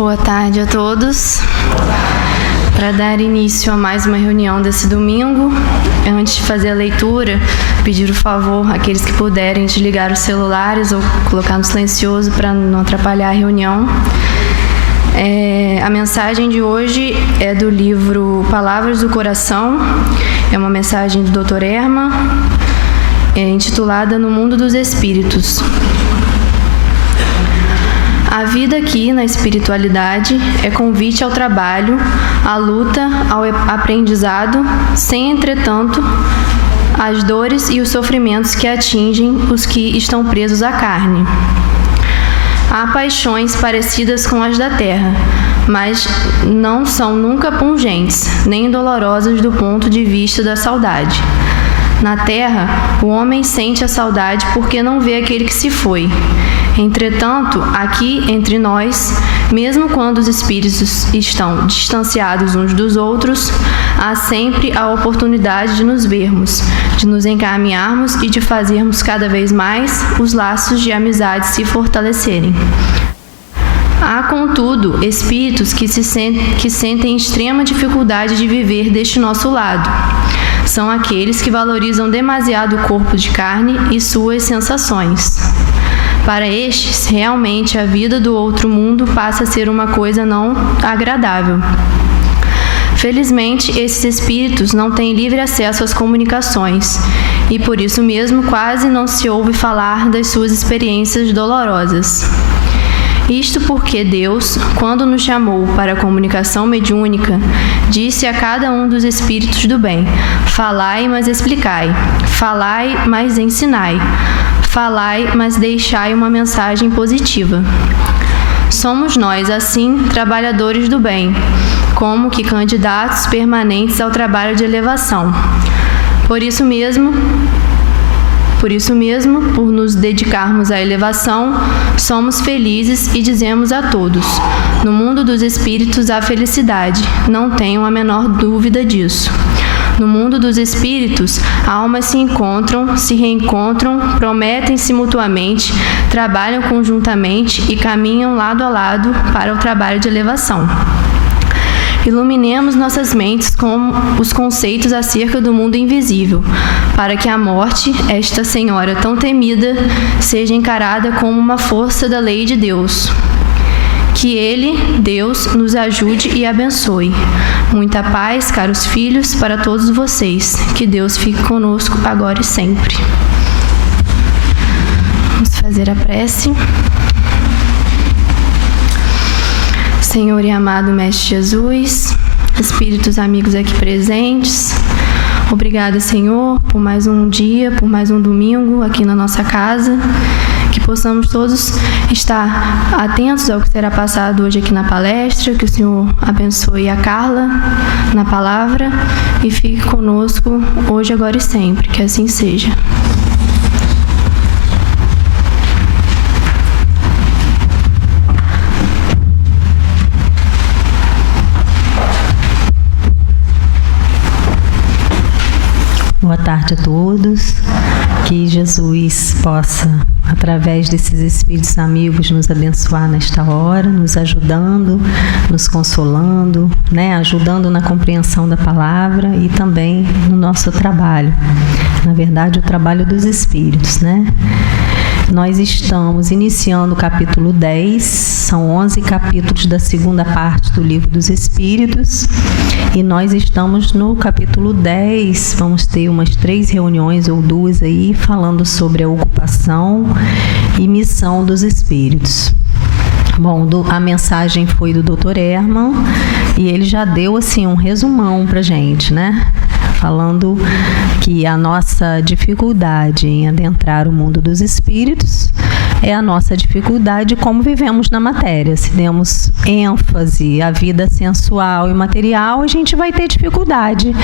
Boa tarde a todos. Para dar início a mais uma reunião desse domingo, antes de fazer a leitura, pedir o favor àqueles que puderem desligar os celulares ou colocar no silencioso para não atrapalhar a reunião. A mensagem de hoje é do livro Palavras do Coração, é uma mensagem do Dr. Herman, intitulada No Mundo dos Espíritos. A vida aqui na espiritualidade é convite ao trabalho, à luta, ao aprendizado, sem, entretanto, as dores e os sofrimentos que atingem os que estão presos à carne. Há paixões parecidas com as da terra, mas não são nunca pungentes, nem dolorosas do ponto de vista da saudade. Na terra, o homem sente a saudade porque não vê aquele que se foi. Entretanto, aqui entre nós, mesmo quando os espíritos estão distanciados uns dos outros, há sempre a oportunidade de nos vermos, de nos encaminharmos e de fazermos cada vez mais os laços de amizade se fortalecerem. Há, contudo, espíritos que sentem extrema dificuldade de viver deste nosso lado. São aqueles que valorizam demasiado o corpo de carne e suas sensações. Para estes, realmente a vida do outro mundo passa a ser uma coisa não agradável. Felizmente, esses espíritos não têm livre acesso às comunicações e, por isso mesmo, quase não se ouve falar das suas experiências dolorosas. Isto porque Deus, quando nos chamou para a comunicação mediúnica, disse a cada um dos espíritos do bem: falai, mas explicai; falai, mas ensinai; falai, mas deixai uma mensagem positiva. Somos nós, assim, trabalhadores do bem, como que candidatos permanentes ao trabalho de elevação. Por isso mesmo, por nos dedicarmos à elevação, somos felizes e dizemos a todos: no mundo dos espíritos há felicidade, não tenham a menor dúvida disso. No mundo dos espíritos, almas se encontram, se reencontram, prometem-se mutuamente, trabalham conjuntamente e caminham lado a lado para o trabalho de elevação. Iluminemos nossas mentes com os conceitos acerca do mundo invisível, para que a morte, esta senhora tão temida, seja encarada como uma força da lei de Deus. Que Ele, Deus, nos ajude e abençoe. Muita paz, caros filhos, para todos vocês. Que Deus fique conosco agora e sempre. Vamos fazer a prece. Senhor e amado Mestre Jesus, espíritos amigos aqui presentes, obrigada, Senhor, por mais um dia, por mais um domingo aqui na nossa casa, que possamos todos estar atentos ao que será passado hoje aqui na palestra, que o Senhor abençoe a Carla na palavra e fique conosco hoje, agora e sempre, que assim seja. Boa tarde a todos, que Jesus possa, através desses espíritos amigos, nos abençoar nesta hora, nos ajudando, nos consolando, ajudando na compreensão da palavra e também no nosso trabalho, na verdade o trabalho dos espíritos, Nós estamos iniciando o capítulo 10, são 11 capítulos da segunda parte do Livro dos Espíritos, e nós estamos no capítulo 10, vamos ter umas 3 reuniões ou 2 aí, falando sobre a ocupação e missão dos espíritos. Bom, a mensagem foi do Dr. Herman, e ele já deu assim um resumão pra gente, falando que a nossa dificuldade em adentrar o mundo dos espíritos é a nossa dificuldade como vivemos na matéria. Se demos ênfase à vida sensual e material, a gente vai ter dificuldade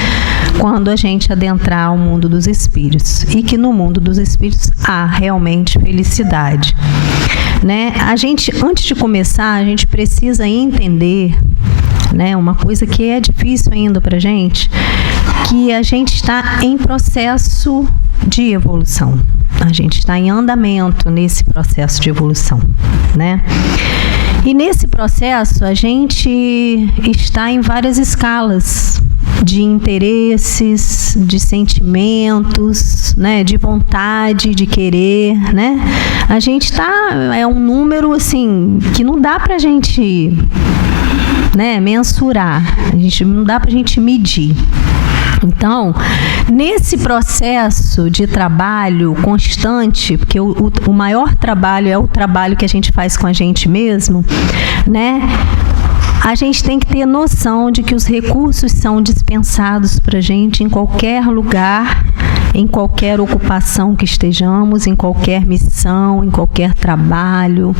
quando a gente adentrar o mundo dos espíritos. E que no mundo dos espíritos há realmente felicidade. A gente, antes de começar, a gente precisa entender, uma coisa que é difícil ainda para a gente, que a gente está em processo de evolução. A gente está em andamento nesse processo de evolução, E nesse processo a gente está em várias escalas de interesses, de sentimentos, né, de vontade, de querer, né? A gente é um número assim que não dá pra gente, né, mensurar, não dá pra gente medir. Então, nesse processo de trabalho constante, porque o maior trabalho é o trabalho que a gente faz com a gente mesmo, né? A gente tem que ter noção de que os recursos são dispensados para a gente em qualquer lugar, em qualquer ocupação que estejamos, em qualquer missão, em qualquer trabalho,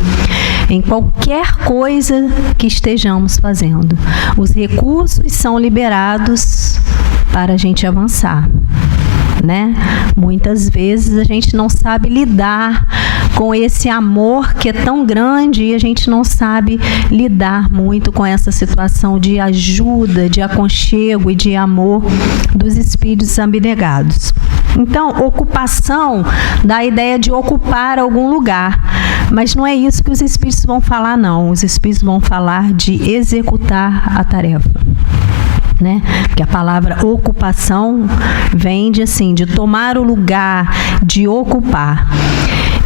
em qualquer coisa que estejamos fazendo. Os recursos são liberados para a gente avançar, né? Muitas vezes a gente não sabe lidar com esse amor que é tão grande e a gente não sabe lidar muito com essa situação de ajuda, de aconchego e de amor dos espíritos abnegados. Então, ocupação dá a ideia de ocupar algum lugar, mas não é isso que os espíritos vão falar, não. Os espíritos vão falar de executar a tarefa. Né? Porque a palavra ocupação vem de tomar o lugar, de ocupar.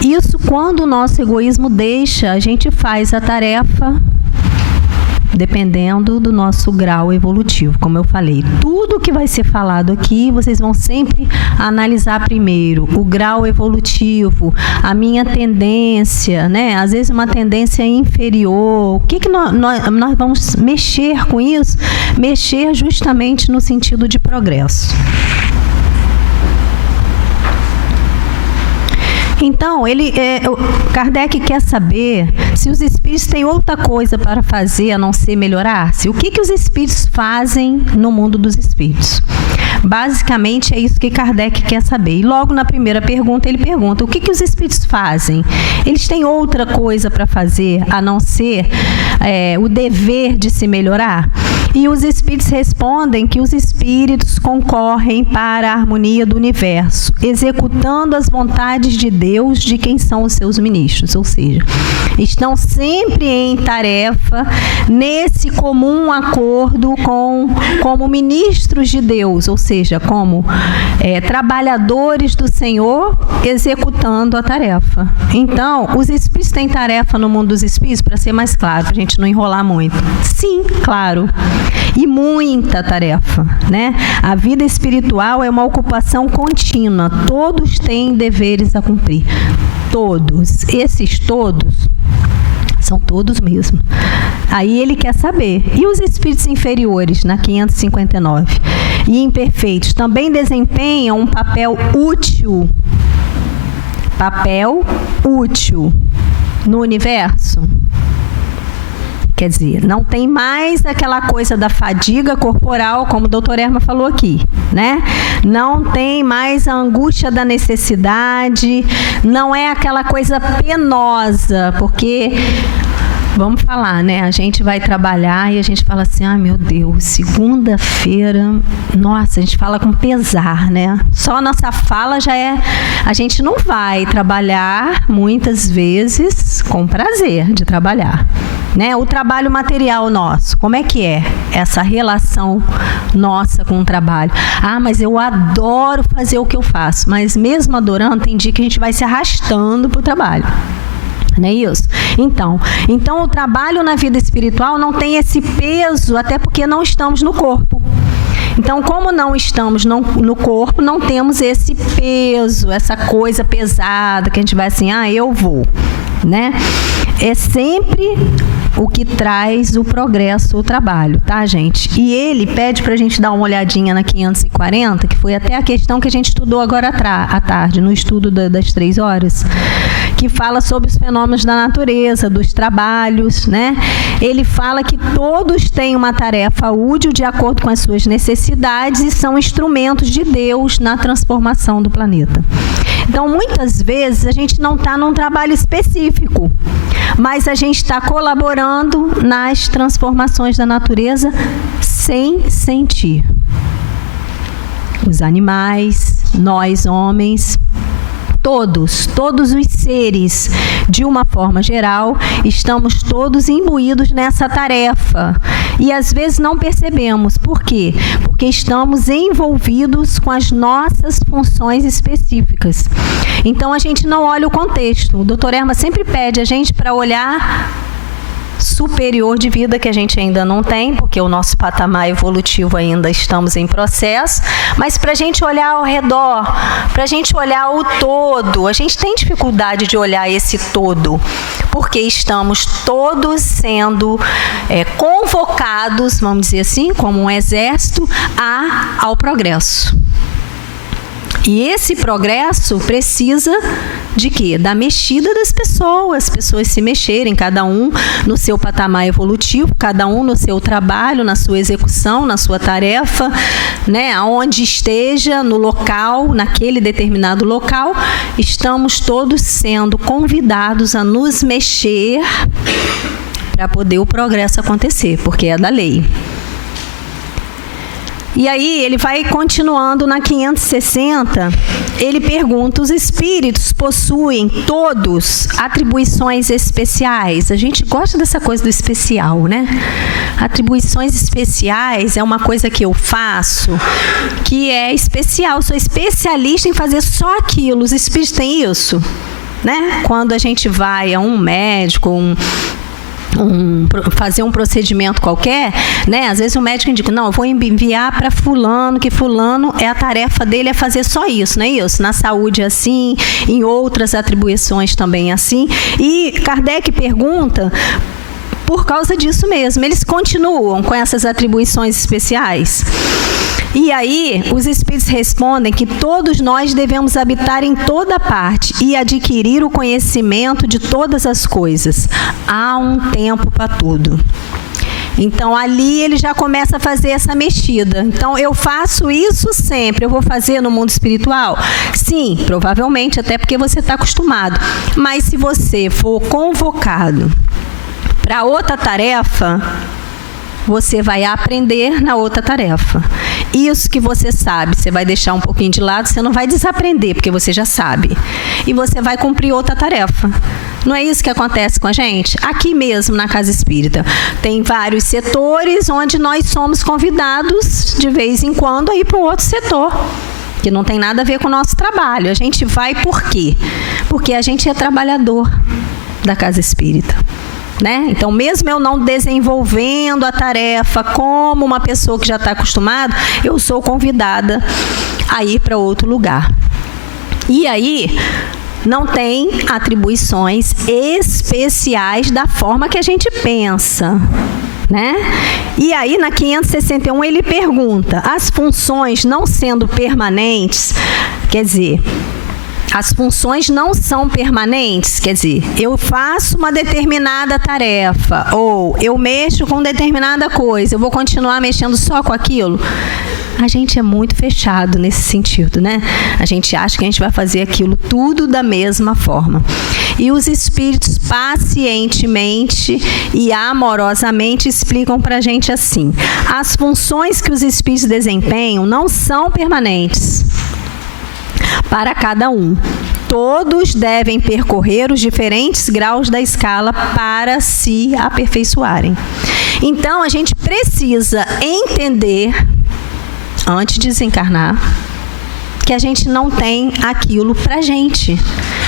Isso quando o nosso egoísmo deixa, a gente faz a tarefa dependendo do nosso grau evolutivo, como eu falei. Tudo que vai ser falado aqui, vocês vão sempre analisar primeiro o grau evolutivo, a minha tendência, né? Às vezes uma tendência inferior. O que nós vamos mexer com isso? Mexer justamente no sentido de progresso. Então, Kardec quer saber se os espíritos têm outra coisa para fazer a não ser melhorar-se. O que os espíritos fazem no mundo dos espíritos? Basicamente, é isso que Kardec quer saber. E logo na primeira pergunta, ele pergunta: o que os espíritos fazem? Eles têm outra coisa para fazer a não ser o dever de se melhorar? E os espíritos respondem que os espíritos concorrem para a harmonia do universo, executando as vontades de Deus de quem são os seus ministros, ou seja, estão sempre em tarefa, nesse comum acordo como ministros de Deus, ou seja, como trabalhadores do Senhor, executando a tarefa. Então, os espíritos têm tarefa no mundo dos espíritos, para ser mais claro, para a gente não enrolar muito. Sim, claro. E muita tarefa, né? A vida espiritual é uma ocupação contínua. Todos têm deveres a cumprir. Todos. Esses todos são todos mesmo. Aí ele quer saber. E os espíritos inferiores, na 559? E imperfeitos também desempenham um papel útil. Papel útil no universo. Quer dizer, não tem mais aquela coisa da fadiga corporal, como o doutor Erma falou aqui, né? Não tem mais a angústia da necessidade, não é aquela coisa penosa, porque, vamos falar, né? A gente vai trabalhar e a gente fala assim: meu Deus, segunda-feira, nossa, a gente fala com pesar, né? Só a nossa fala já é... A gente não vai trabalhar, muitas vezes, com prazer de trabalhar. Né? O trabalho material nosso, como é que é essa relação nossa com o trabalho? Mas eu adoro fazer o que eu faço, mas mesmo adorando, tem dia que a gente vai se arrastando para o trabalho. Não é isso? Então, o trabalho na vida espiritual não tem esse peso, até porque não estamos no corpo. Então, como não estamos no corpo, não temos esse peso, essa coisa pesada, que a gente vai assim, eu vou, né? É sempre o que traz o progresso, o trabalho, tá, gente? E ele pede pra gente dar uma olhadinha na 540, que foi até a questão que a gente estudou agora à tarde, no estudo das 3 horas, que fala sobre os fenômenos da natureza, dos trabalhos, né? Ele fala que todos têm uma tarefa útil de acordo com as suas necessidades e são instrumentos de Deus na transformação do planeta. Então, muitas vezes, a gente não está num trabalho específico, mas a gente está colaborando nas transformações da natureza sem sentir. Os animais, nós homens, Todos os seres, de uma forma geral, estamos todos imbuídos nessa tarefa. E às vezes não percebemos. Por quê? Porque estamos envolvidos com as nossas funções específicas. Então a gente não olha o contexto. O Dr. Erma sempre pede a gente para olhar superior de vida, que a gente ainda não tem, porque o nosso patamar evolutivo ainda estamos em processo, mas para a gente olhar ao redor, para a gente olhar o todo, a gente tem dificuldade de olhar esse todo, porque estamos todos sendo convocados, vamos dizer assim, como um exército, ao progresso. E esse progresso precisa de quê? Da mexida das pessoas se mexerem, cada um no seu patamar evolutivo, cada um no seu trabalho, na sua execução, na sua tarefa, né? Aonde esteja, no local, naquele determinado local, estamos todos sendo convidados a nos mexer para poder o progresso acontecer, porque é da lei. E aí ele vai continuando na 560, ele pergunta: os espíritos possuem todos atribuições especiais? A gente gosta dessa coisa do especial, né? Atribuições especiais é uma coisa que eu faço, que é especial, sou especialista em fazer só aquilo. Os espíritos têm isso, né? Quando a gente vai a um médico, fazer um procedimento qualquer, né? Às vezes o médico indica, não, eu vou enviar para fulano, que fulano, a tarefa dele é fazer só isso, não é isso? Na saúde é assim, em outras atribuições também é assim. E Kardec pergunta por causa disso mesmo, eles continuam com essas atribuições especiais? E aí, os espíritos respondem que todos nós devemos habitar em toda parte e adquirir o conhecimento de todas as coisas. Há um tempo para tudo. Então, ali ele já começa a fazer essa mexida. Então, eu faço isso sempre. Eu vou fazer no mundo espiritual? Sim, provavelmente, até porque você está acostumado. Mas se você for convocado para outra tarefa, você vai aprender na outra tarefa. Isso que você sabe, você vai deixar um pouquinho de lado, você não vai desaprender, porque você já sabe. E você vai cumprir outra tarefa. Não é isso que acontece com a gente? Aqui mesmo, na Casa Espírita, tem vários setores onde nós somos convidados, de vez em quando, a ir para um outro setor, que não tem nada a ver com o nosso trabalho. A gente vai por quê? Porque a gente é trabalhador da Casa Espírita. Né? Então, mesmo eu não desenvolvendo a tarefa como uma pessoa que já está acostumada, eu sou convidada a ir para outro lugar. E aí, não tem atribuições especiais da forma que a gente pensa, né? E aí, na 561, ele pergunta: as funções não sendo permanentes, quer dizer, as funções não são permanentes, quer dizer, eu faço uma determinada tarefa, ou eu mexo com determinada coisa, eu vou continuar mexendo só com aquilo? A gente é muito fechado nesse sentido, né? A gente acha que a gente vai fazer aquilo tudo da mesma forma. E os espíritos pacientemente e amorosamente explicam para a gente assim: as funções que os espíritos desempenham não são permanentes para cada um. Todos devem percorrer os diferentes graus da escala para se aperfeiçoarem. Então, a gente precisa entender, antes de desencarnar, que a gente não tem aquilo pra gente.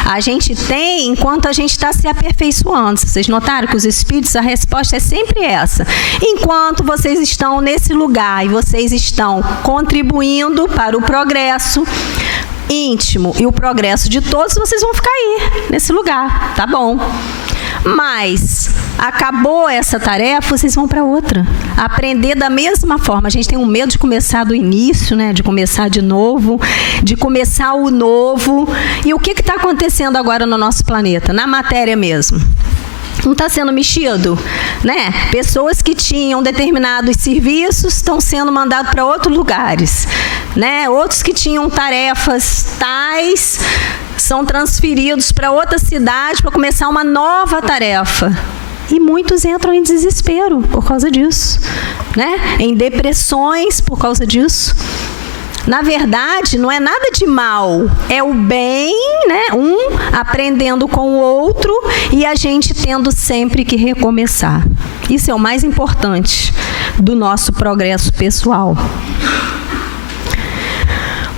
A gente tem enquanto a gente está se aperfeiçoando. Vocês notaram que os espíritos, a resposta é sempre essa. Enquanto vocês estão nesse lugar e vocês estão contribuindo para o progresso íntimo e o progresso de todos, vocês vão ficar aí, nesse lugar, tá bom. Mas acabou essa tarefa, vocês vão para outra. Aprender da mesma forma. A gente tem um medo de começar do início, né? De começar de novo, de começar o novo. E o que está acontecendo agora no nosso planeta? Na matéria mesmo. Não está sendo mexido, né? Pessoas que tinham determinados serviços estão sendo mandados para outros lugares, né? Outros que tinham tarefas tais são transferidos para outra cidade para começar uma nova tarefa. E muitos entram em desespero por causa disso, né? Em depressões por causa disso. Na verdade, não é nada de mal, é o bem, né? Um aprendendo com o outro e a gente tendo sempre que recomeçar. Isso é o mais importante do nosso progresso pessoal.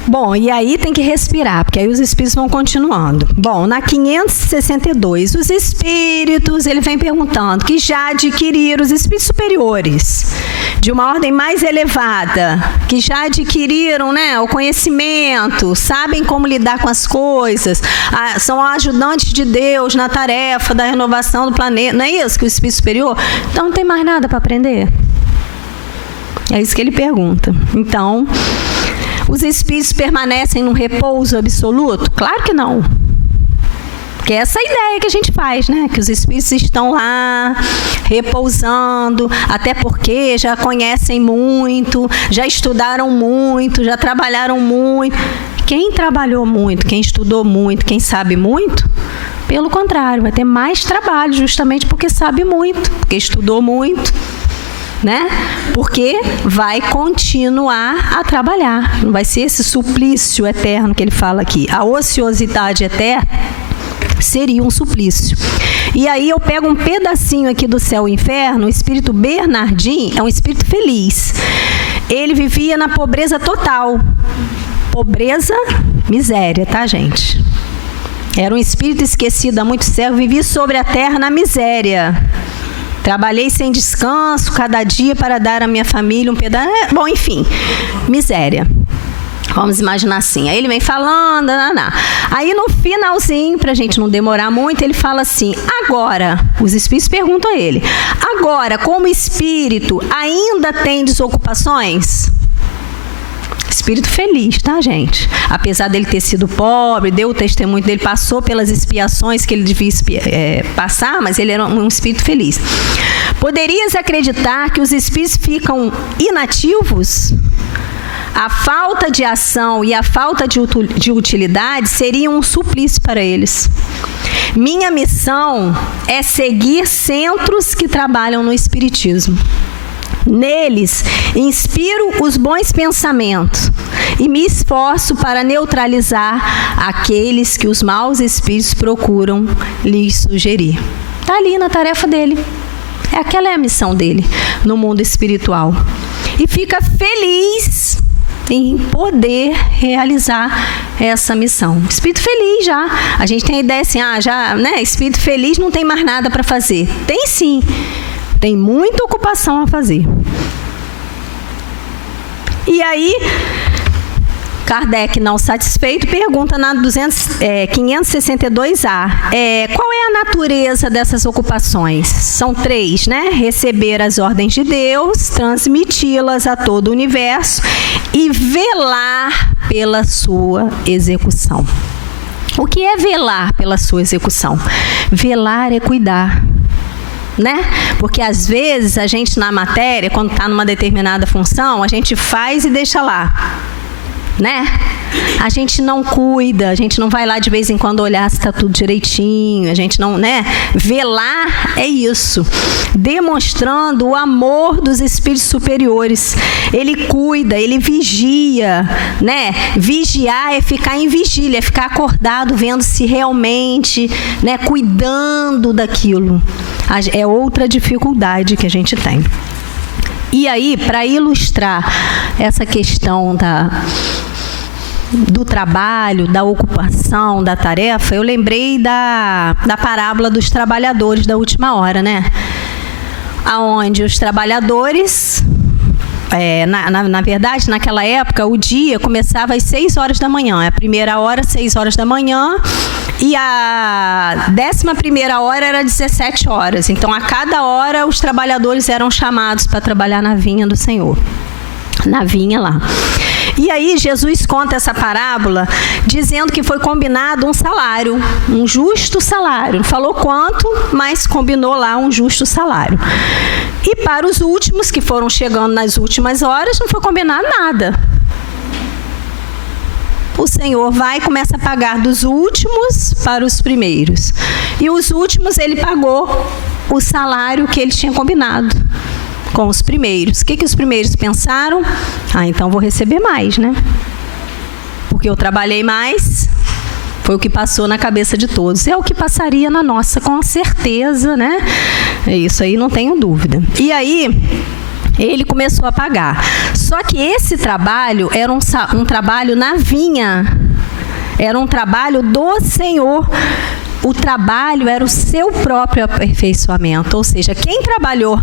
Bom, e aí tem que respirar, porque aí os espíritos vão continuando. Bom, na 562, os espíritos, ele vem perguntando que já adquiriram, os espíritos superiores, de uma ordem mais elevada, que já adquiriram, né, o conhecimento, sabem como lidar com as coisas, são ajudantes de Deus na tarefa da renovação do planeta, não é isso que o espírito superior? Então não tem mais nada para aprender? É isso que ele pergunta. Então, os espíritos permanecem num repouso absoluto? Claro que não. Porque essa é a ideia que a gente faz, né? Que os espíritos estão lá, repousando, até porque já conhecem muito, já estudaram muito, já trabalharam muito. Quem trabalhou muito, quem estudou muito, quem sabe muito, pelo contrário, vai ter mais trabalho, justamente porque sabe muito, porque estudou muito. Né? Porque vai continuar a trabalhar. Não vai ser esse suplício eterno que ele fala aqui. A ociosidade eterna seria um suplício. E aí eu pego um pedacinho aqui do Céu e Inferno. O espírito Bernardin é um espírito feliz. Ele vivia na pobreza total. Pobreza, miséria, tá, gente? Era um espírito esquecido há muito século. Vivia sobre a terra na miséria. Trabalhei sem descanso, cada dia para dar à minha família um pedaço. Bom, enfim, miséria. Vamos imaginar assim. Aí ele vem falando, aí no finalzinho, para a gente não demorar muito, ele fala assim: agora, os espíritos perguntam a ele, agora, como espírito, ainda tem desocupações? Espírito feliz, tá, gente? Apesar dele ter sido pobre, deu o testemunho dele, passou pelas expiações que ele devia passar, mas ele era um espírito feliz. Poderias acreditar que os espíritos ficam inativos? A falta de ação e a falta de utilidade seriam um suplício para eles. Minha missão é seguir centros que trabalham no espiritismo. Neles, inspiro os bons pensamentos e me esforço para neutralizar aqueles que os maus espíritos procuram lhes sugerir. Está ali na tarefa dele. Aquela é a missão dele no mundo espiritual. E fica feliz em poder realizar essa missão. Espírito feliz já. A gente tem a ideia assim, né? Espírito feliz não tem mais nada para fazer. Tem sim. Tem muita ocupação a fazer. E aí, Kardec, não satisfeito, pergunta na 562A, qual é a natureza dessas ocupações? São 3, né? Receber as ordens de Deus, transmiti-las a todo o universo e velar pela sua execução. O que é velar pela sua execução? Velar é cuidar. Né? Porque às vezes a gente na matéria, quando está numa determinada função, a gente faz e deixa lá, né? A gente não cuida, a gente não vai lá de vez em quando olhar se está tudo direitinho, a gente não, né? Velar é isso, demonstrando o amor dos espíritos superiores. Ele cuida, ele vigia, né? Vigiar é ficar em vigília, é ficar acordado, vendo se realmente, né? Cuidando daquilo. É outra dificuldade que a gente tem. E aí, para ilustrar essa questão do trabalho, da ocupação, da tarefa, eu lembrei da parábola dos trabalhadores da última hora, né? Aonde os trabalhadores, na verdade, naquela época, o dia começava às 6 horas da manhã. A primeira hora, 6 horas da manhã, e a 11ª hora era 17 horas. Então, a cada hora, os trabalhadores eram chamados para trabalhar na vinha do Senhor. Na vinha lá. E aí Jesus conta essa parábola dizendo que foi combinado um salário, um justo salário. Não falou quanto, mas combinou lá um justo salário. E para os últimos, que foram chegando nas últimas horas, não foi combinado nada. O Senhor vai e começa a pagar dos últimos para os primeiros. E os últimos ele pagou o salário que ele tinha combinado com os primeiros. O que os primeiros pensaram? Então vou receber mais, né? porque eu trabalhei mais. Foi o que passou na cabeça de todos. É o que passaria na nossa, com certeza, né? Isso aí não tenho dúvida. E aí, ele começou a pagar. Só que esse trabalho era um trabalho na vinha. Era um trabalho do Senhor. O trabalho era o seu próprio aperfeiçoamento. Ou seja, quem trabalhou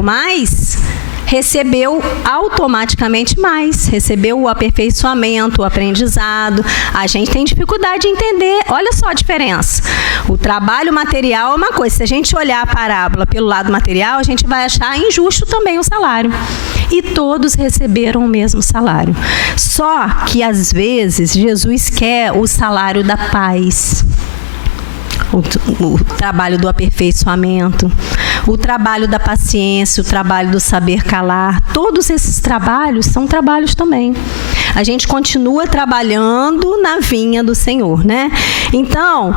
mais recebeu automaticamente mais, recebeu o aperfeiçoamento, o aprendizado. A gente tem dificuldade de entender, olha só a diferença. O trabalho material é uma coisa, se a gente olhar a parábola pelo lado material, a gente vai achar injusto também o salário. E todos receberam o mesmo salário. Só que às vezes Jesus quer o salário da paz. O trabalho do aperfeiçoamento, o trabalho da paciência, o trabalho do saber calar, todos esses trabalhos são trabalhos também. A gente continua trabalhando na vinha do Senhor, né? Então,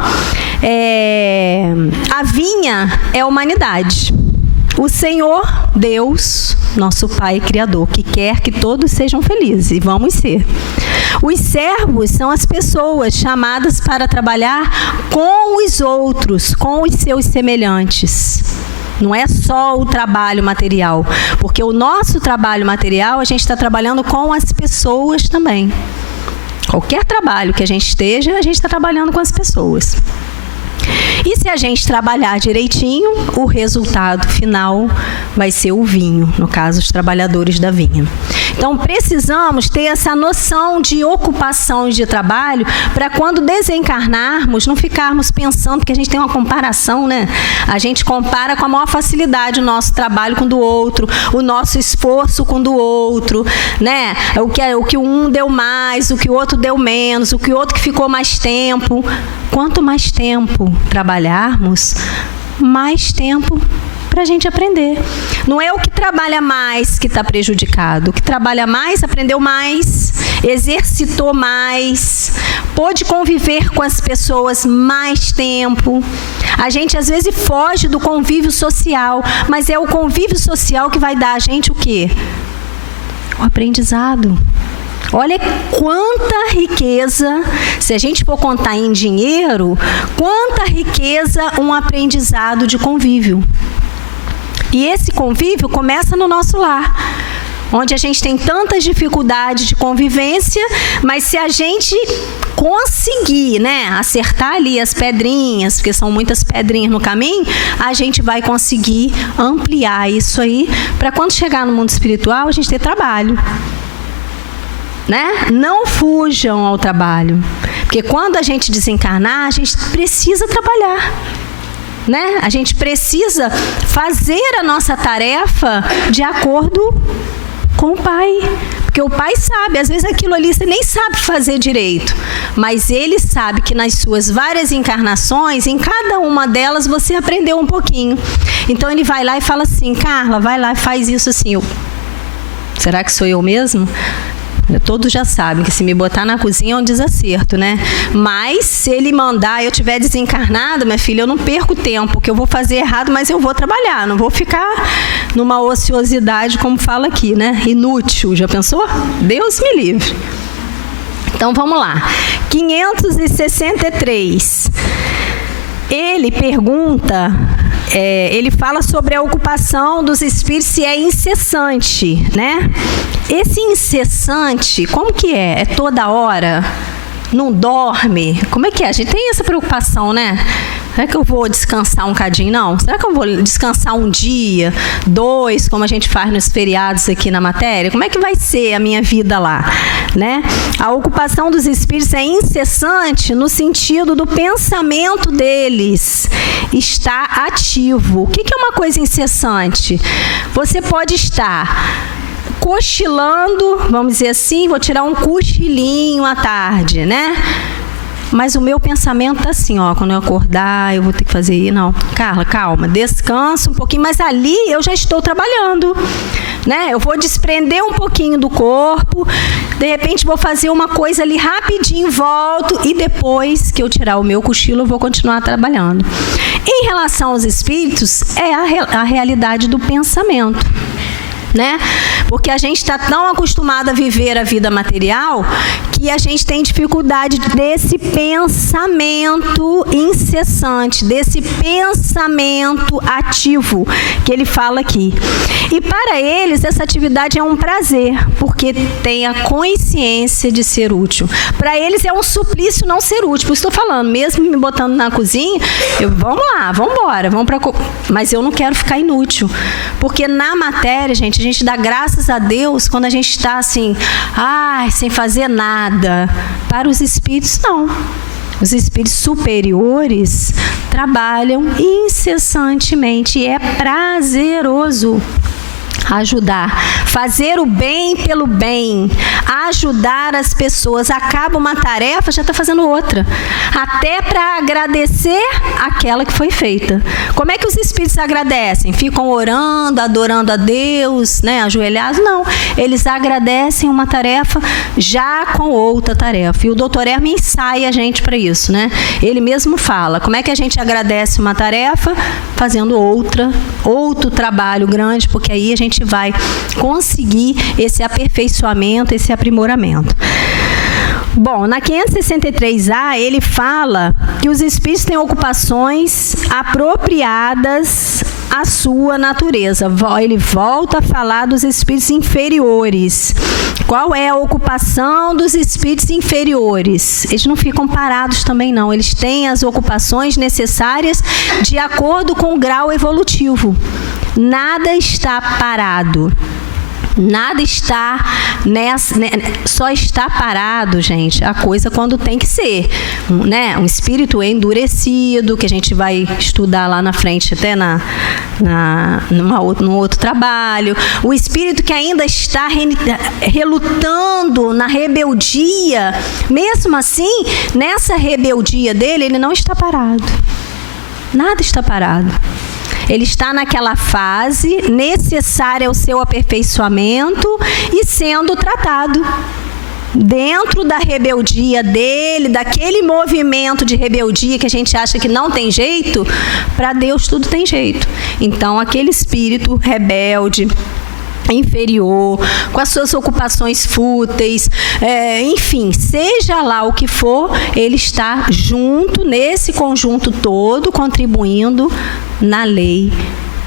a vinha é a humanidade. O Senhor, Deus, nosso Pai Criador, que quer que todos sejam felizes, e vamos ser. Os servos são as pessoas chamadas para trabalhar com os outros, com os seus semelhantes. Não é só o trabalho material, porque o nosso trabalho material, a gente está trabalhando com as pessoas também. Qualquer trabalho que a gente esteja, a gente está trabalhando com as pessoas. E se a gente trabalhar direitinho, o resultado final vai ser o vinho, no caso, os trabalhadores da vinha. Então, precisamos ter essa noção de ocupação e de trabalho para quando desencarnarmos, não ficarmos pensando, porque a gente tem uma comparação, né? A gente compara com a maior facilidade o nosso trabalho com o do outro, o nosso esforço com o do outro, né? O que um deu mais, o que o outro deu menos, o que o outro que ficou mais tempo. Quanto mais tempo trabalharmos, mais tempo para a gente aprender. Não é o que trabalha mais que está prejudicado. O que trabalha mais, aprendeu mais, exercitou mais, pôde conviver com as pessoas mais tempo. A gente às vezes foge do convívio social, mas é o convívio social que vai dar a gente o quê? O aprendizado. Olha quanta riqueza, se a gente for contar em dinheiro, quanta riqueza um aprendizado de convívio. E esse convívio começa no nosso lar, onde a gente tem tantas dificuldades de convivência, mas se a gente conseguir, né, acertar ali as pedrinhas, porque são muitas pedrinhas no caminho, a gente vai conseguir ampliar isso aí, para quando chegar no mundo espiritual, a gente ter trabalho. Né? Não fujam ao trabalho, porque quando a gente desencarnar, a gente precisa trabalhar, né? A gente precisa fazer a nossa tarefa de acordo com o Pai, porque o Pai sabe, às vezes aquilo ali você nem sabe fazer direito, mas Ele sabe que nas suas várias encarnações, em cada uma delas você aprendeu um pouquinho. Então Ele vai lá e fala assim: Carla, vai lá e faz isso assim. Será que sou eu mesmo? Todos já sabem que se me botar na cozinha é um desacerto, né? Mas se ele mandar eu estiver desencarnada, minha filha, eu não perco tempo, que eu vou fazer errado, mas eu vou trabalhar, não vou ficar numa ociosidade, como fala aqui, né? Inútil, já pensou? Deus me livre. Então vamos lá. 563. Ele pergunta... ele fala sobre a ocupação dos espíritos, se é incessante, né? Esse incessante, como que é? É toda hora? Não dorme? Como é que é? A gente tem essa preocupação, né? Será que eu vou descansar um cadinho? Não. Será que eu vou descansar um dia, 2, como a gente faz nos feriados aqui na matéria? Como é que vai ser a minha vida lá? Né? A ocupação dos espíritos é incessante no sentido do pensamento deles estar ativo. O que é uma coisa incessante? Você pode estar cochilando, vamos dizer assim, vou tirar um cochilinho à tarde, né? Mas o meu pensamento tá assim, ó, quando eu acordar, eu vou ter que fazer isso. Não, Carla, calma, descansa um pouquinho, mas ali eu já estou trabalhando, né? Eu vou desprender um pouquinho do corpo, de repente vou fazer uma coisa ali rapidinho, volto, e depois que eu tirar o meu cochilo, eu vou continuar trabalhando. Em relação aos espíritos, é a realidade do pensamento, né? Porque a gente está tão acostumado a viver a vida material que a gente tem dificuldade desse pensamento incessante, desse pensamento ativo que ele fala aqui. E para eles, essa atividade é um prazer, porque tem a consciência de ser útil. Para eles é um suplício não ser útil. Por isso estou falando, mesmo me botando na cozinha, vamos lá, vamos embora, mas eu não quero ficar inútil. Porque na matéria, gente, a gente dá graças a Deus quando a gente está assim, sem fazer nada. Para os espíritos, não. Os espíritos superiores trabalham incessantemente e é prazeroso ajudar, fazer o bem pelo bem, ajudar as pessoas. Acaba uma tarefa, já está fazendo outra, até para agradecer aquela que foi feita. Como é que os espíritos agradecem? Ficam orando, adorando a Deus, né, ajoelhados? Não, eles agradecem uma tarefa já com outra tarefa. E o Dr. Hermes ensaia a gente para isso, né? Ele mesmo fala, como é que a gente agradece uma tarefa? Fazendo outro trabalho grande, porque aí a gente vai conseguir esse aperfeiçoamento, esse aprimoramento. Bom, na 563A, ele fala que os espíritos têm ocupações apropriadas à sua natureza. Ele volta a falar dos espíritos inferiores. Qual é a ocupação dos espíritos inferiores? Eles não ficam parados também, não. Eles têm as ocupações necessárias de acordo com o grau evolutivo. Nada está parado. Nada está só está parado, gente, a coisa quando tem que ser, né? Um espírito endurecido, que a gente vai estudar lá na frente, até num outro trabalho. O espírito que ainda está relutando na rebeldia, mesmo assim, nessa rebeldia dele, ele não está parado. Nada está parado. Ele está naquela fase necessária ao seu aperfeiçoamento e sendo tratado. Dentro da rebeldia dele, daquele movimento de rebeldia que a gente acha que não tem jeito, para Deus tudo tem jeito. Então, aquele espírito rebelde, inferior, com as suas ocupações fúteis, enfim, seja lá o que for, ele está junto, nesse conjunto todo, contribuindo na lei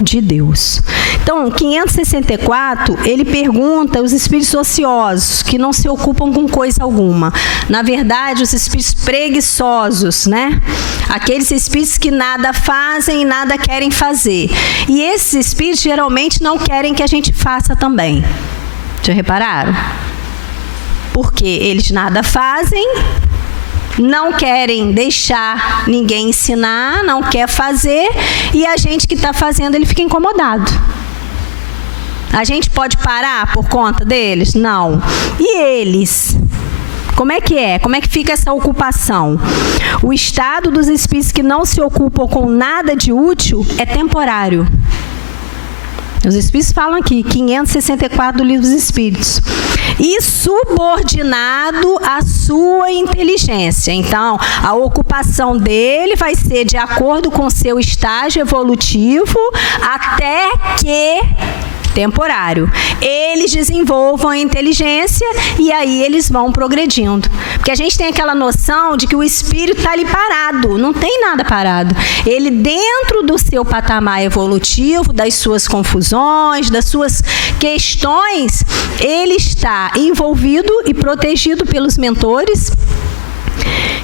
de Deus. Então, 564, ele pergunta aos espíritos ociosos, que não se ocupam com coisa alguma. Na verdade, os espíritos preguiçosos, né? Aqueles espíritos que nada fazem e nada querem fazer. E esses espíritos geralmente não querem que a gente faça também. Já repararam? Porque eles nada fazem, não querem deixar ninguém ensinar, não quer fazer, e a gente que está fazendo, ele fica incomodado. A gente pode parar por conta deles? Não. E eles? Como é que é? Como é que fica essa ocupação? O estado dos espíritos que não se ocupam com nada de útil é temporário. Os espíritos falam aqui, 564 do Livro dos Espíritos. E subordinado à sua inteligência. Então, a ocupação dele vai ser de acordo com o seu estágio evolutivo, até que temporário. Eles desenvolvam a inteligência e aí eles vão progredindo. Porque a gente tem aquela noção de que o espírito está ali parado. Não tem nada parado. Ele, dentro do seu patamar evolutivo, das suas confusões, das suas questões, ele está envolvido e protegido pelos mentores,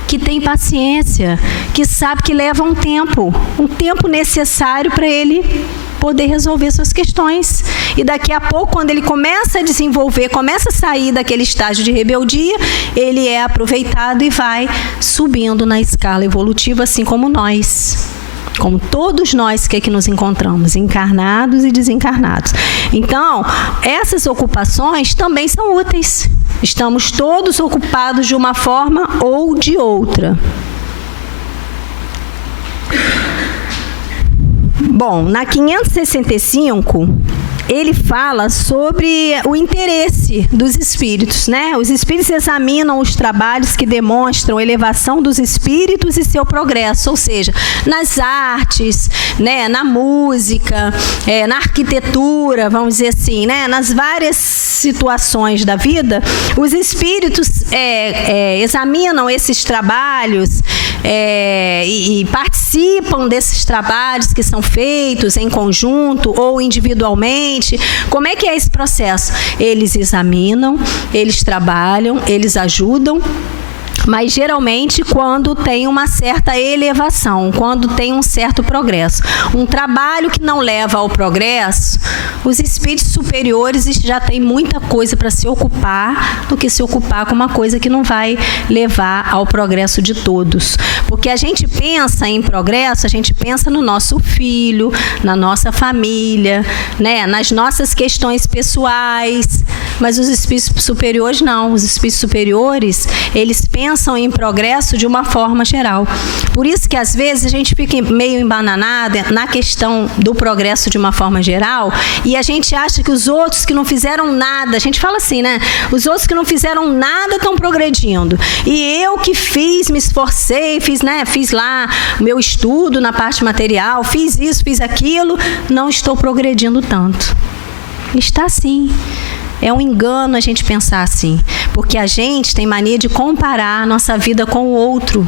que tem paciência, que sabe que leva um tempo necessário para ele poder resolver suas questões. E daqui a pouco, quando ele começa a desenvolver, começa a sair daquele estágio de rebeldia, ele é aproveitado e vai subindo na escala evolutiva, assim como nós. Como todos nós que aqui nos encontramos, encarnados e desencarnados. Então, essas ocupações também são úteis. Estamos todos ocupados de uma forma ou de outra. Bom, na 565, ele fala sobre o interesse dos espíritos, né? Os espíritos examinam os trabalhos que demonstram elevação dos espíritos e seu progresso, ou seja, nas artes, né? Na música, na arquitetura, vamos dizer assim, né? Nas várias situações da vida, os espíritos examinam esses trabalhos e participam desses trabalhos que são feitos em conjunto ou individualmente. Como é que é esse processo? Eles examinam, eles trabalham, eles ajudam, mas geralmente quando tem uma certa elevação, quando tem um certo progresso. Um trabalho que não leva ao progresso, os espíritos superiores já têm muita coisa para se ocupar do que se ocupar com uma coisa que não vai levar ao progresso de todos. Porque a gente pensa em progresso, a gente pensa no nosso filho, na nossa família, né? Nas nossas questões pessoais, mas os espíritos superiores não. Os espíritos superiores, eles pensam em progresso de uma forma geral. Por isso que às vezes a gente fica meio embananada na questão do progresso de uma forma geral e a gente acha que os outros que não fizeram nada, a gente fala assim, né? Os outros que não fizeram nada estão progredindo. E eu que fiz, me esforcei, fiz lá o meu estudo na parte material, fiz isso, fiz aquilo, não estou progredindo tanto. Está sim. É um engano a gente pensar assim, porque a gente tem mania de comparar a nossa vida com o outro,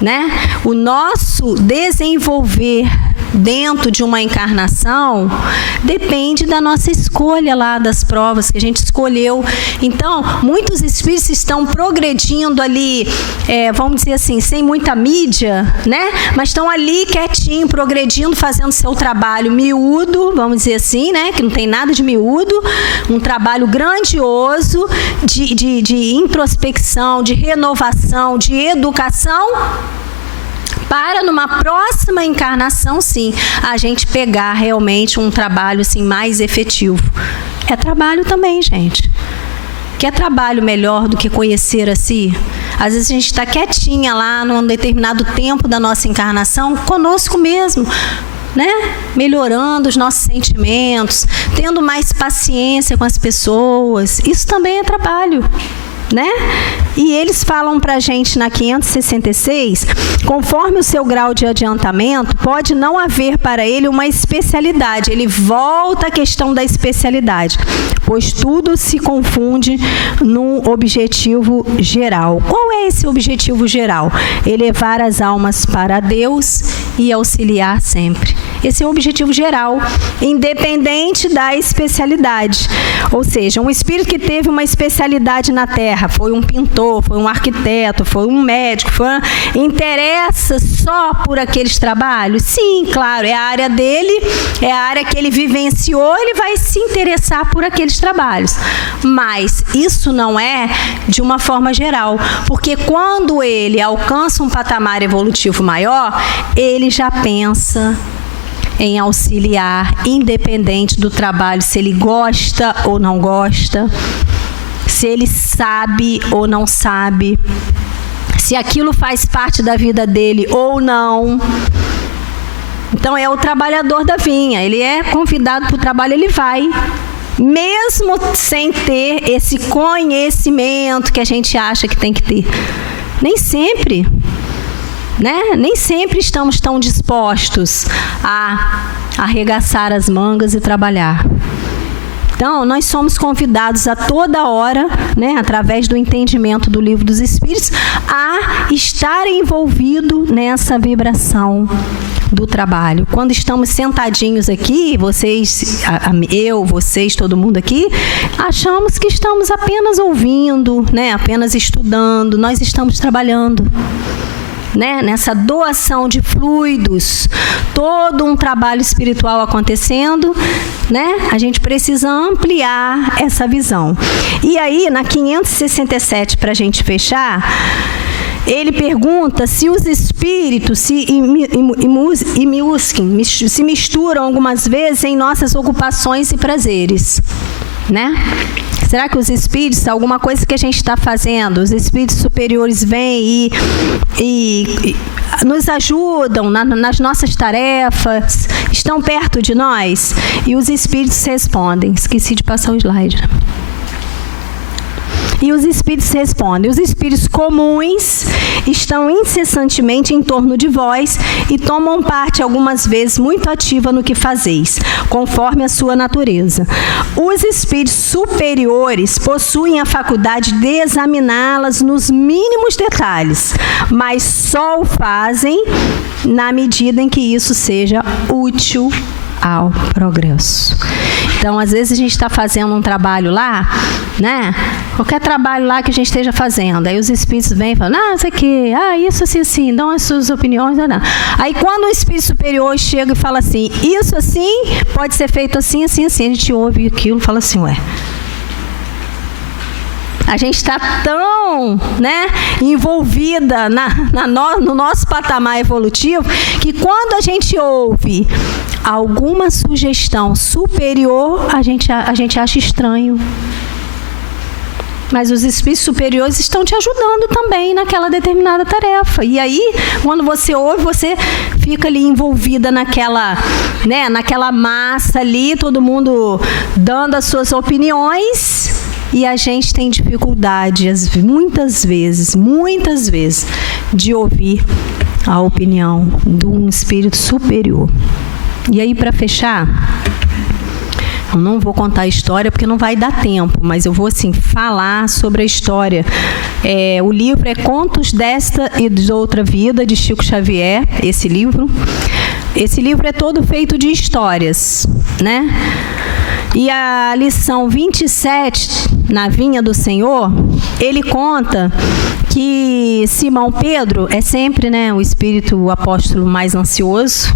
né? O nosso desenvolver dentro de uma encarnação depende da nossa escolha lá, das provas que a gente escolheu. Então, muitos espíritos estão progredindo ali, vamos dizer assim, sem muita mídia, né? Mas estão ali quietinho, progredindo, fazendo seu trabalho miúdo, vamos dizer assim, né? Que não tem nada de miúdo, um trabalho grandioso de introspecção, de renovação, de educação, para numa próxima encarnação, sim, a gente pegar realmente um trabalho assim, mais efetivo. É trabalho também, gente. Quer trabalho melhor do que conhecer a si? Às vezes a gente está quietinha lá num determinado tempo da nossa encarnação, conosco mesmo, né? Melhorando os nossos sentimentos, tendo mais paciência com as pessoas. Isso também é trabalho, né? E eles falam para a gente na 566, conforme o seu grau de adiantamento, pode não haver para ele uma especialidade. Ele volta à questão da especialidade, pois tudo se confunde num objetivo geral. Qual é esse objetivo geral? Elevar as almas para Deus e auxiliar sempre. Esse é o objetivo geral, independente da especialidade. Ou seja, um espírito que teve uma especialidade na Terra, foi um pintor, foi um arquiteto, foi um médico, interessa só por aqueles trabalhos? Sim, claro, é a área dele, é a área que ele vivenciou, ele vai se interessar por aqueles trabalhos. Mas isso não é de uma forma geral, porque quando ele alcança um patamar evolutivo maior, ele já pensa em auxiliar, independente do trabalho, se ele gosta ou não gosta, se ele sabe ou não sabe, se aquilo faz parte da vida dele ou não. Então é o trabalhador da vinha, ele é convidado para o trabalho, ele vai, mesmo sem ter esse conhecimento que a gente acha que tem que ter. Nem sempre, né? Nem sempre estamos tão dispostos a arregaçar as mangas e trabalhar. Então, nós somos convidados a toda hora, né, através do entendimento do Livro dos Espíritos, a estar envolvido nessa vibração do trabalho. Quando estamos sentadinhos aqui, vocês, vocês, todo mundo aqui, achamos que estamos apenas ouvindo, né, apenas estudando. Nós estamos trabalhando, né, nessa doação de fluidos, todo um trabalho espiritual acontecendo, né? A gente precisa ampliar essa visão. E aí, na 567, para a gente fechar, ele pergunta se os espíritos se misturam algumas vezes em nossas ocupações e prazeres, né? Será que os espíritos, alguma coisa que a gente está fazendo, os espíritos superiores vêm e nos ajudam nas nossas tarefas, estão perto de nós? E os espíritos respondem. Esqueci de passar o slide. E os espíritos respondem: os espíritos comuns estão incessantemente em torno de vós e tomam parte algumas vezes muito ativa no que fazeis, conforme a sua natureza. Os espíritos superiores possuem a faculdade de examiná-las nos mínimos detalhes, mas só o fazem na medida em que isso seja útil ao progresso. Então, às vezes a gente está fazendo um trabalho lá, né? Qualquer trabalho lá que a gente esteja fazendo, aí os espíritos vêm e falam: isso aqui, isso assim, assim, dão as suas opiniões, não. Aí quando o espírito superior chega e fala assim: isso assim, pode ser feito assim, assim, assim, a gente ouve aquilo e fala assim: ué, a gente está tão, envolvida no nosso patamar evolutivo que quando a gente ouve alguma sugestão superior, a gente acha estranho. Mas os espíritos superiores estão te ajudando também naquela determinada tarefa. E aí, quando você ouve, você fica ali envolvida naquela massa ali, todo mundo dando as suas opiniões. E a gente tem dificuldade, muitas vezes, de ouvir a opinião de um espírito superior. E aí, para fechar, eu não vou contar a história porque não vai dar tempo, mas eu vou, falar sobre a história. O livro é Contos desta e de Outra Vida, de Chico Xavier, esse livro. Esse livro é todo feito de histórias, né? E a lição 27, na Vinha do Senhor, ele conta que Simão Pedro é sempre, o espírito, o apóstolo mais ansioso.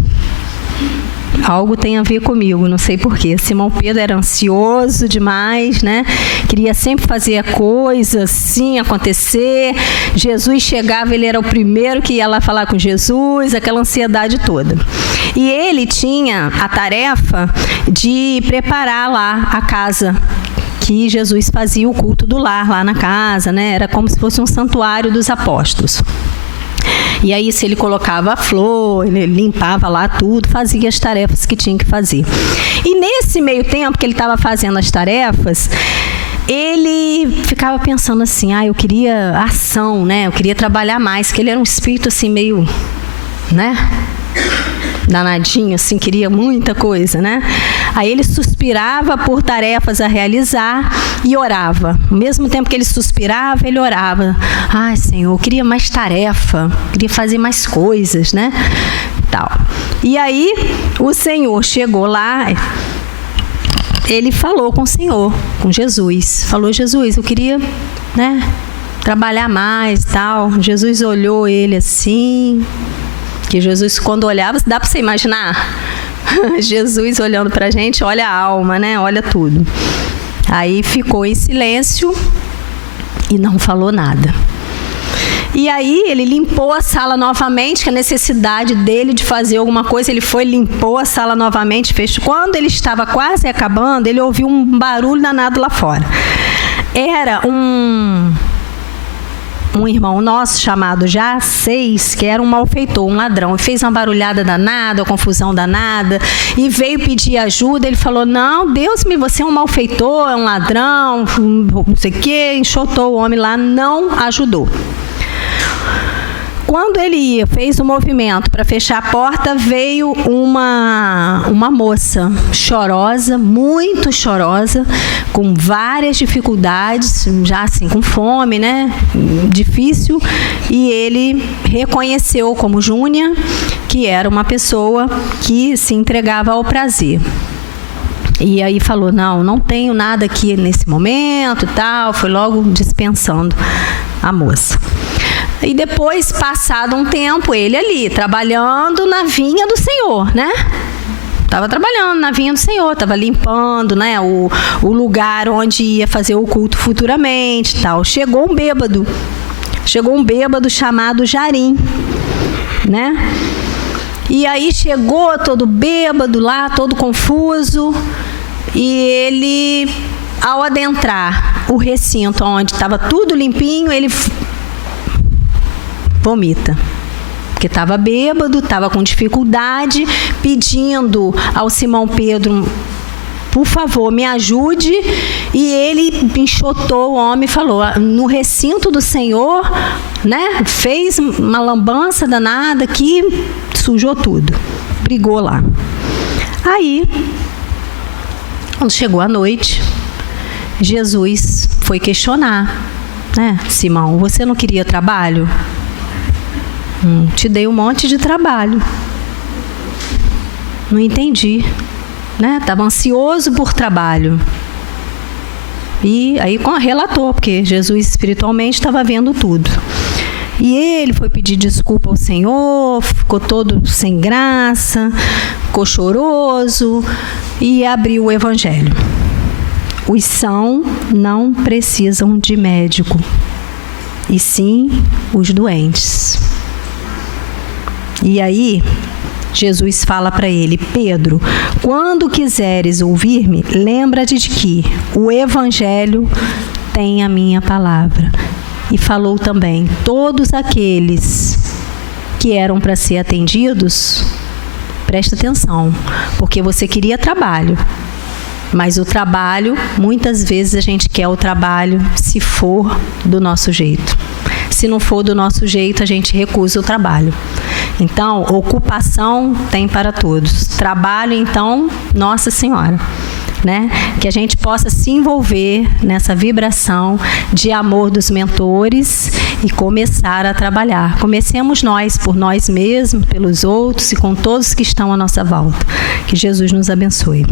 Algo tem a ver comigo, não sei porquê. Simão Pedro era ansioso demais, Queria sempre fazer a coisa assim acontecer. Jesus chegava, ele era o primeiro que ia lá falar com Jesus, aquela ansiedade toda. E ele tinha a tarefa de preparar lá a casa que Jesus fazia o culto do lar lá na casa, Era como se fosse um santuário dos apóstolos. E aí, se ele colocava a flor, ele limpava lá tudo, fazia as tarefas que tinha que fazer. E nesse meio tempo que ele estava fazendo as tarefas, ele ficava pensando assim: eu queria ação, eu queria trabalhar mais, que ele era um espírito assim meio, danadinho, assim, queria muita coisa, Aí ele suspirava por tarefas a realizar e orava. Ao mesmo tempo que ele suspirava, ele orava: ai, Senhor, eu queria mais tarefa, queria fazer mais coisas, Tal. E aí o Senhor chegou lá, ele falou com o Senhor, com Jesus. Falou: Jesus, eu queria, trabalhar mais, tal. Jesus olhou ele assim, que Jesus, quando olhava, dá para você imaginar? Jesus olhando para a gente, olha a alma, olha tudo. Aí ficou em silêncio e não falou nada. E aí ele limpou a sala novamente, que a necessidade dele de fazer alguma coisa, ele foi, limpou a sala novamente, fez. Quando ele estava quase acabando, ele ouviu um barulho danado lá fora. Era um irmão nosso chamado Jacês, que era um malfeitor, um ladrão, e fez uma barulhada danada, uma confusão danada, e veio pedir ajuda. Ele falou: não, Deus me, você é um malfeitor, é um ladrão, não sei o quê, enxotou o homem lá, não ajudou. Quando ele ia, fez o movimento para fechar a porta, veio uma moça chorosa, muito chorosa, com várias dificuldades, já assim, com fome, difícil, e ele reconheceu como Júnia, que era uma pessoa que se entregava ao prazer. E aí falou: não tenho nada aqui nesse momento, tal, foi logo dispensando a moça. E depois, passado um tempo, ele ali, trabalhando na vinha do Senhor, Estava trabalhando na vinha do Senhor, estava limpando, o lugar onde ia fazer o culto futuramente, tal. Chegou um bêbado chamado Jarim, E aí chegou todo bêbado lá, todo confuso, e ele ao adentrar o recinto onde estava tudo limpinho, ele vomita. Porque estava bêbado, estava com dificuldade, pedindo ao Simão Pedro, por favor, me ajude. E ele enxotou o homem e falou, no recinto do Senhor, né, fez uma lambança danada que sujou tudo. Brigou lá. Aí, quando chegou a noite, Jesus foi questionar, né? Simão, você não queria trabalho? Te dei um monte de trabalho. Não entendi, né? Estava ansioso por trabalho. E aí relatou, porque Jesus espiritualmente estava vendo tudo. E ele foi pedir desculpa ao Senhor, ficou todo sem graça, ficou choroso e abriu o Evangelho. Os sãos não precisam de médico, e sim os doentes. E aí, Jesus fala para ele, Pedro, quando quiseres ouvir-me, lembra-te de que o Evangelho tem a minha palavra. E falou também, todos aqueles que eram para ser atendidos, presta atenção, porque você queria trabalho. Mas o trabalho, muitas vezes a gente quer o trabalho se for do nosso jeito. Se não for do nosso jeito, a gente recusa o trabalho. Então, ocupação tem para todos. Trabalho, então, Nossa Senhora. Né? Que a gente possa se envolver nessa vibração de amor dos mentores e começar a trabalhar. Comecemos nós, por nós mesmos, pelos outros e com todos que estão à nossa volta. Que Jesus nos abençoe.